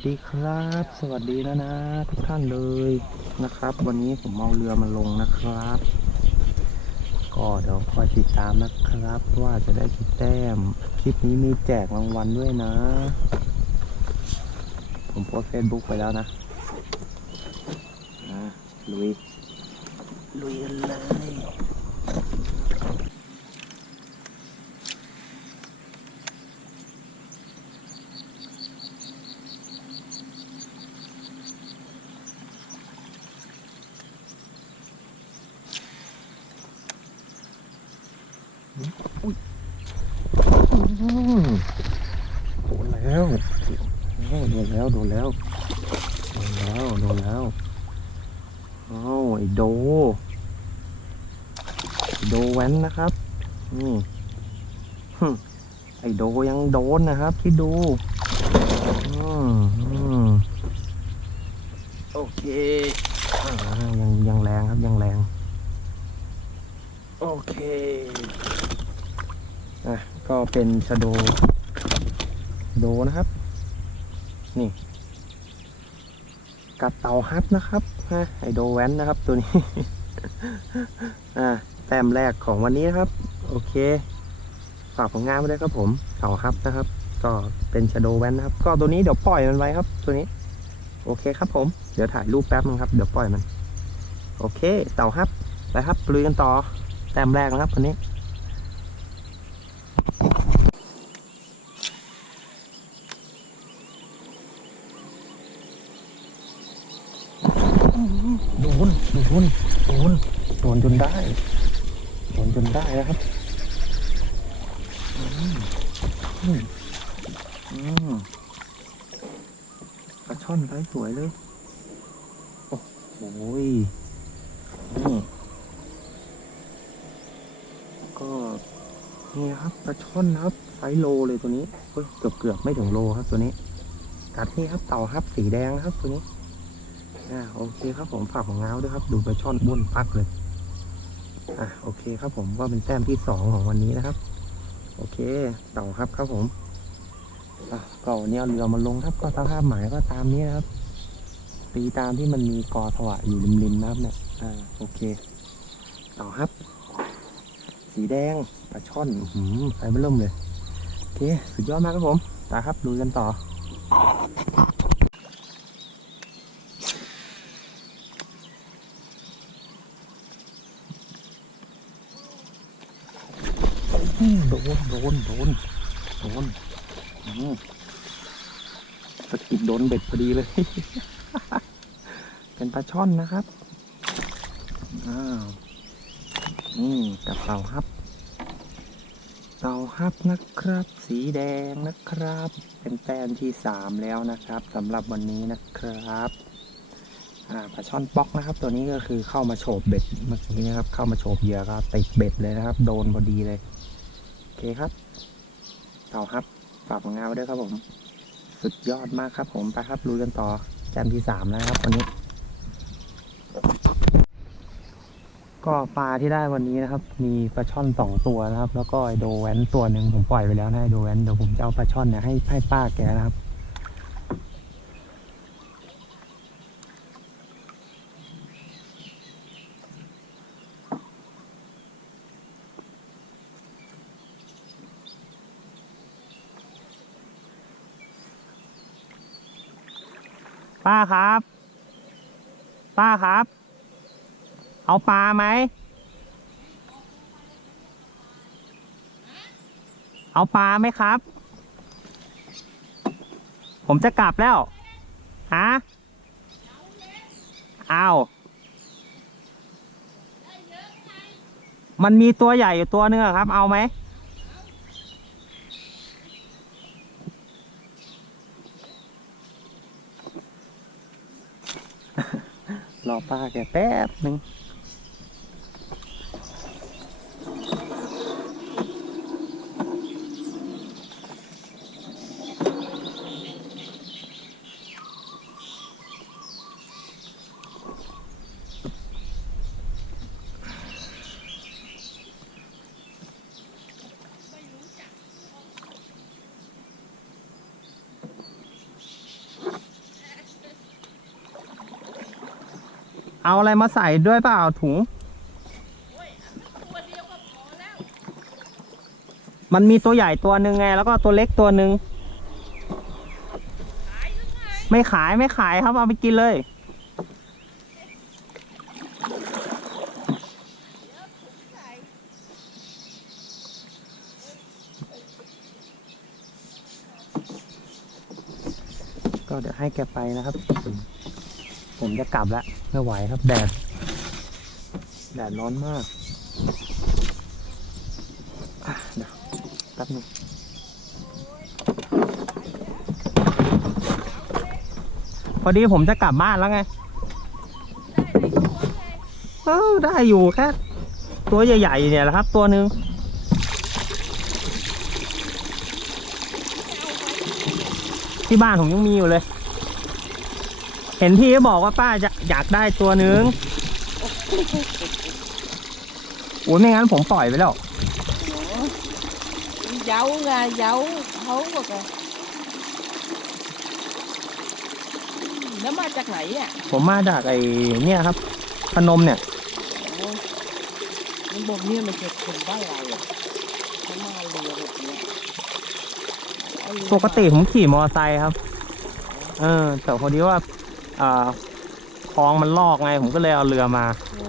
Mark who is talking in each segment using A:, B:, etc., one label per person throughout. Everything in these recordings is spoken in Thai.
A: วัสดีครับ สวัสดีนะนะ ทุกท่านเลยนะครับ วันนี้ผมเอาเรือมาลงนะครับ ก็เดี๋ยวคอยติดตามนะครับ ว่าจะได้กี่แต้ม คลิปนี้มีแจกรางวัลด้วยนะ ผมโพสเฟซบุ๊กไปแล้วนะอะลุยลุยเลย โดนแล้วโดนแล้วโดนแล้วโดนแล้วโดนแล้วเอ้าไอโด โดแว้นนะครับนี่หึไอโดยังโดนนะครับคิดดูอืมอืมโอเคยังยังแรงครับยังแรง โอเค อะก็เป็นชะโดโดนะครับ นี่ กับเต่าฮับนะครับฮะไอโดแว้นนะครับตัวนี้ อ่าแต้มแรกของวันนี้นะครับ โอเค ฝากผลงานไว้ด้วยครับผมเต่าฮับนะครับ ก็เป็นชะโดแว้นนะครับ ก็ตัวนี้เดี๋ยวปล่อยมันไว้ครับ ตัวนี้ โอเคครับผม เดี๋ยวถ่ายรูปแป๊บนึงครับ เดี๋ยวปล่อยมัน โอเค เต่าฮับไปครับลุยกันต่อแต้มแรกนะครับตัวนี้ดน โดนโดนโดนจนได้โดนจนได้นะครับอืมอืมอืมปลาช่อนไซส์สวยเลย โอ้โหนี่ก็นี่ครับปลาช่อนนะครับไซส์โลเลยตัวนี้เกือบเกือบไม่ถึงโลครับตัวนี้กัดนี่ครับเต่าครับสีแดงครับตัวนี้ อ่าโอเคครับผมฝากของเงาด้วยครับ ดูปลาช่อนบ้วนปักเลยอะโอเคครับผมก็เป็นแต้มที่สองของวันนี้นะครับ โอเคต่อครับครับผมอะก็วันนี้เอาเรือมาลงครับ ก็สภาพหมายก็ตามนี้นะครับ ตีตามที่มันมีกอสวะอยู่ริมๆนะครับเนี่ยอ่าโอเค ต่อครับ สีแดงปลาช่อน อื้อหืมใส่ไม่เริ่มเลย โอเค สุดยอดมากครับผมตาครับลุยกันต่อ อืม โดนโดนโดนโดนสะกิดโดนเบ็ดพอดีเลย เป็นปลาช่อนนะครับอ้าวนี่กับเต่าฮับ เต่าฮับนะครับ สีแดงนะครับ เป็นแต้มที่สามแล้วนะครับสำหรับวันนี้นะครับปลาช่อนป๊อกนะครับ ตัวนี้ก็คือเข้ามาโฉบเบ็ดเมื่อกี้นะครับ เข้ามาโฉบเหยื่อก็ติดเบ็ดเลยนะครับ โดนพอดีเลย เคครับเต่าครับฝากผลงานไว้ด้วยครับผม สุดยอดมากครับผมไปครับลุยกันต่อแจมที่สามแล้วครับวันนี้ ก็ปลาที่ได้วันนี้นะครับ มีปลาช่อนสองตัวนะครับ แล้วก็ไอโดแวนตัวหนึ่งผมปล่อยไปแล้วนะไอโดแวนเดี๋ยวผมจะเอาปลาช่อนเนี่ยให้ให้ป้าแกนะครับ ครับ ป้าครับ เอาปลาไหม เอาปลาไหมครับ ผมจะกลับแล้ว ฮะเอามันมีตัวใหญ่อยู่ตัวนึงครับ เอาไหม รอป้าแกแป๊บหนึ่ง เอาอะไรมาใส่ด้วยเปล่าถุง มันมีตัวใหญ่ตัวหนึ่งไง แล้วก็ตัวเล็กตัวหนึ่งไม่ขายไม่ขายครับเอาไปกินเลยก็เดี๋ยวให้แกไปนะครับ ผมจะกลับแล้วไม่ไหวครับ แดด แดดร้อนมากเดี๋ยวแป๊บนึงพอดีผมจะกลับบ้านแล้วไงเออได้อยู่แค่ตัวใหญ่ๆเนี่ยแหละครับ ตัวหนึ่งที่บ้านผมยังมีอยู่เลย เห็นพี่บอกว่าป้าจะอยากได้ตัวหนึ่งโอ้ยไม่งั้นผมปล่อยไปแล้ว
B: giấu ra giấu hấu rồi kìa nó mà chắc nãy à
A: ผมมาจากไอ้เนี่ยครับ พนมเนี่ย
B: Ôi, nhưng bột nhiên mà chụp cùng ba lại à nó mà lừa được nhỉ
A: ปกติผมขี่มอไซค์ครับ เออแต่พอดีว่าอ่า คลองมันลอกไง ผมก็เลยเอาเรือมา
B: ừ.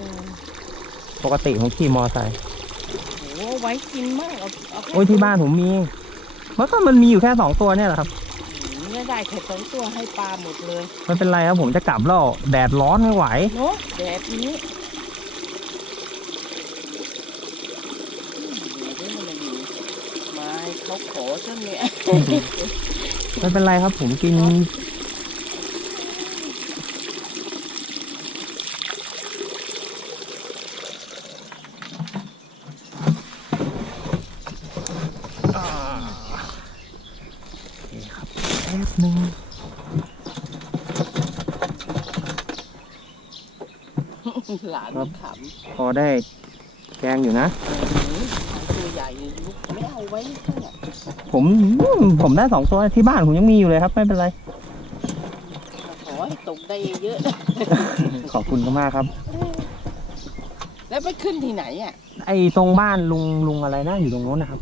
A: ปกติผมขี่มอไซค์
B: ủa quái chim má ở, ở cái
A: โอ้ยที่บ้านผมมีมันก็มันมีอยู่แค่สองตัวเนี่ยแหละครับ
B: Ừ, nó đại thể tới tua hay ba một lười
A: ไม่เป็นไรครับผมจะกลับแล้วแดดร้อนไม่ไหว
B: nó đẹp nhỉ Ừ, đấy mà là gì? Mai khóc khổ cho mẹ
A: ไม่เป็นไรครับผมกิน อ่าโอเค ครับแป๊บหนึ่ง
B: lạ
A: Vâng.
B: nó khẩm
A: พอได้แกงอยู่นะ
B: Ừ, hai tua dài lúc méo quấy thế nè
A: ผมผมได้สองตัวที่บ้านผมยังมีอยู่เลยครับ ไม่เป็นไร
B: khỏi tục đây dữ
A: ขอบคุณมากครับ
B: แล้วไปขึ้นที่ไหนอะ
A: ไอ้ตรงบ้านลุงลุงอะไรนะอยู่ตรงโน้นนะครับ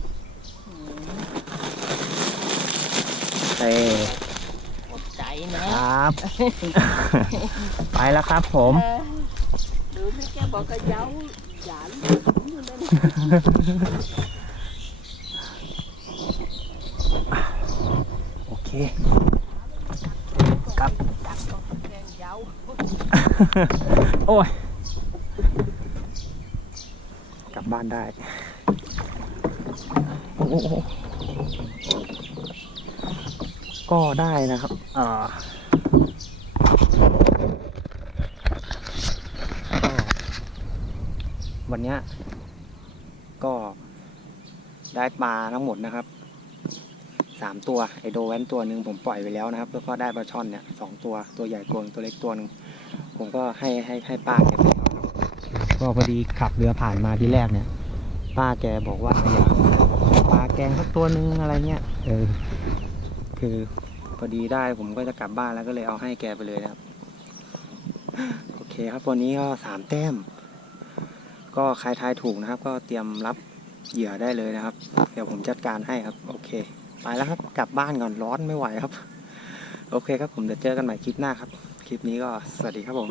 A: เอ้
B: อดใจนะ ครับ
A: ไปแล้วครับผม
B: เออดูที่แกบอกกระเย้าหยานอยู่นั่น
A: โอเค ครับ
B: ดักบอกแกงเย้า
A: โอ้ย กลับบ้านได้ โอ้โห ก็ได้นะครับอ่าวันนี้ก็ได้ปลาทั้งหมดนะครับสามตัวไอโดแวนตัวหนึ่งผมปล่อยไปแล้วนะครับ แล้วก็ได้ปลาช่อนเนี่ยสองตัวตัวใหญ่ตัวหนึ่งตัวเล็กตัวหนึ่งผมก็ให้ให้ให้ป้าแกไปแล้วครับก็พอดีขับเรือผ่านมาที่แรกเนี่ย ป้าแกบอกว่าอยากปลาแกงสักตัวหนึ่งอะไรเงี้ยเออ คือพอดีได้ผมก็จะกลับบ้านแล้วก็เลยเอาให้แกไปเลยนะครับ โอเคครับวันนี้ก็สามแต้ม ก็ใครทายถูกนะครับ ก็เตรียมรับเหยื่อได้เลยนะครับ เดี๋ยวผมจัดการให้ครับ โอเค ไปแล้วครับ กลับบ้านก่อนร้อนไม่ไหวครับ โอเคครับผมเดี๋ยวเจอกันใหม่คลิปหน้าครับ คลิปนี้ก็สวัสดีครับผม